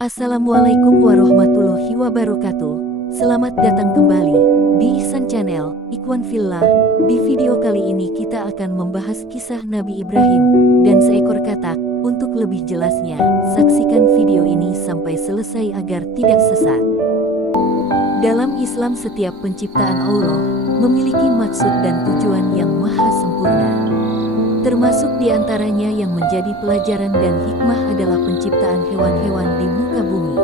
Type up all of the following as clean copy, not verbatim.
Assalamualaikum warahmatullahi wabarakatuh. Selamat datang kembali di Ihsan Channel, Ikhwan Fillah. Di video kali ini kita akan membahas kisah Nabi Ibrahim dan seekor katak. Untuk lebih jelasnya, saksikan video ini sampai selesai agar tidak sesat. Dalam Islam, setiap penciptaan Allah memiliki maksud dan tujuan yang maha sempurna. Termasuk diantaranya yang menjadi pelajaran dan hikmah adalah penciptaan hewan-hewan di muka bumi.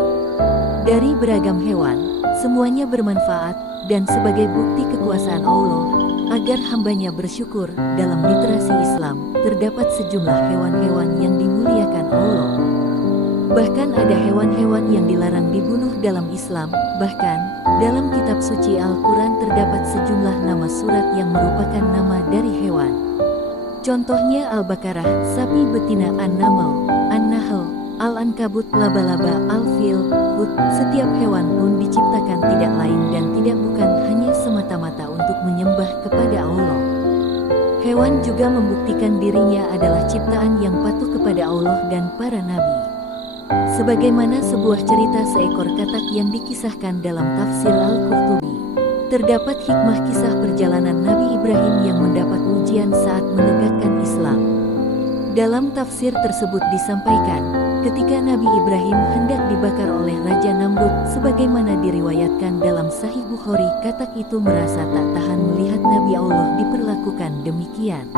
Dari beragam hewan, semuanya bermanfaat dan sebagai bukti kekuasaan Allah agar hambanya bersyukur. Dalam literasi Islam, terdapat sejumlah hewan-hewan yang dimuliakan Allah. Bahkan ada hewan-hewan yang dilarang dibunuh dalam Islam. Bahkan, dalam kitab suci Al-Quran terdapat sejumlah nama surat yang merupakan nama dari hewan. Contohnya Al-Baqarah, sapi betina, An-Naml, An-Nahl, Al-Ankabut, laba-laba, Al-Fil, Hud. Setiap hewan pun diciptakan tidak lain dan tidak bukan hanya semata-mata untuk menyembah kepada Allah. Hewan juga membuktikan dirinya adalah ciptaan yang patuh kepada Allah dan para nabi. Sebagaimana sebuah cerita seekor katak yang dikisahkan dalam tafsir Al-Qurtubi. Terdapat hikmah kisah perjalanan Nabi Ibrahim yang mendapat ujian saat menegakkan Islam. Dalam tafsir tersebut disampaikan, ketika Nabi Ibrahim hendak dibakar oleh Raja Namrud, sebagaimana diriwayatkan dalam Sahih Bukhari, katak itu merasa tak tahan melihat Nabi Allah diperlakukan demikian.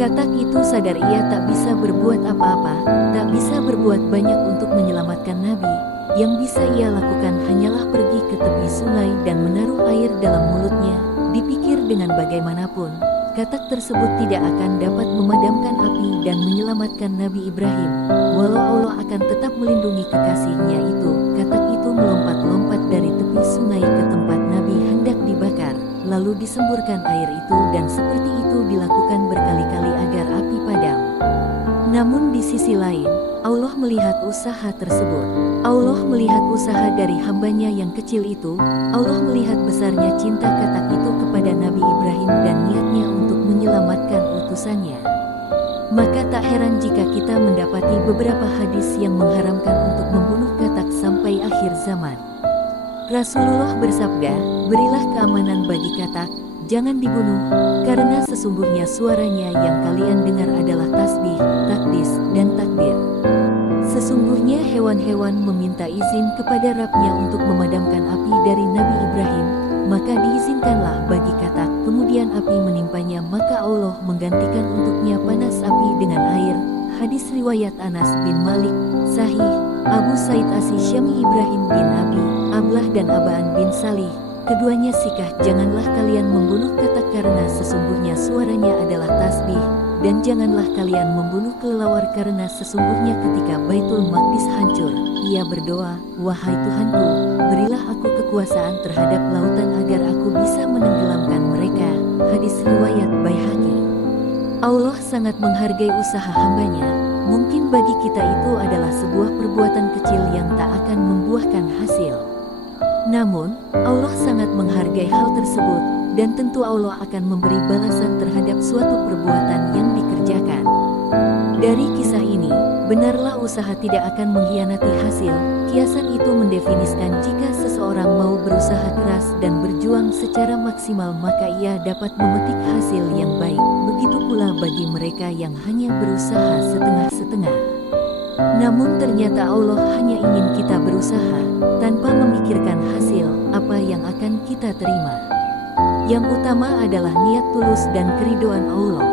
Katak itu sadar ia tak bisa berbuat apa-apa, tak bisa berbuat banyak untuk menyelamatkan Nabi. Yang bisa ia lakukan hanyalah pergi ke tepi sungai dan menaruh air dalam mulutnya. Dipikir dengan bagaimanapun, katak tersebut tidak akan dapat memadamkan api dan menyelamatkan Nabi Ibrahim. Walau Allah akan tetap melindungi kekasihnya itu, katak itu melompat-lompat dari tepi sungai ke tempat Nabi hendak dibakar. Lalu disemburkan air itu dan seperti itu dilakukan berkali-kali agar api padam. Namun di sisi lain, Allah melihat usaha tersebut. Allah melihat usaha dari hambanya yang kecil itu. Allah melihat besarnya cinta katak itu kepada Nabi Ibrahim dan niatnya untuk menyelamatkan utusannya. Maka tak heran jika kita mendapati beberapa hadis yang mengharamkan untuk membunuh katak sampai akhir zaman. Rasulullah bersabda, "Berilah keamanan bagi katak, jangan dibunuh, karena sesungguhnya suaranya yang kalian dengar adalah tasbih, takdis, dan takbir." Sesungguhnya hewan-hewan meminta izin kepada Rabb-nya untuk memadamkan api dari Nabi Ibrahim, maka diizinkanlah bagi katak, kemudian api menimpanya, maka Allah menggantikan untuknya panas api dengan air. Hadis riwayat Anas bin Malik, Sahih, Abu Said Asy-Syami, Ibrahim bin Abi Ablah dan Abaan bin Salih. Keduanya sikah, janganlah kalian membunuh katak karena sesungguhnya suaranya adalah tasbih, dan janganlah kalian membunuh kelelawar karena sesungguhnya ketika Baitul Maqdis hancur, ia berdoa, "Wahai Tuhanku, berilah aku kekuasaan terhadap lautan agar aku bisa menenggelamkan mereka." Hadis riwayat Baihaqi. Allah sangat menghargai usaha hambanya. Mungkin bagi kita itu adalah sebuah perbuatan kecil yang tak akan membuahkan hasil. Namun, Allah sangat menghargai hal tersebut, dan tentu Allah akan memberi balasan terhadap suatu perbuatan yang dikerjakan. Dari kisah ini, benarlah usaha tidak akan mengkhianati hasil. Kiasan itu mendefinisikan jika seseorang mau berusaha keras dan berjuang secara maksimal maka ia dapat memetik hasil yang baik. Begitu pula bagi mereka yang hanya berusaha setengah-setengah. Namun ternyata Allah hanya ingin kita berusaha, tanpa memikirkan hasil, apa yang akan kita terima. Yang utama adalah niat tulus dan keridhaan Allah.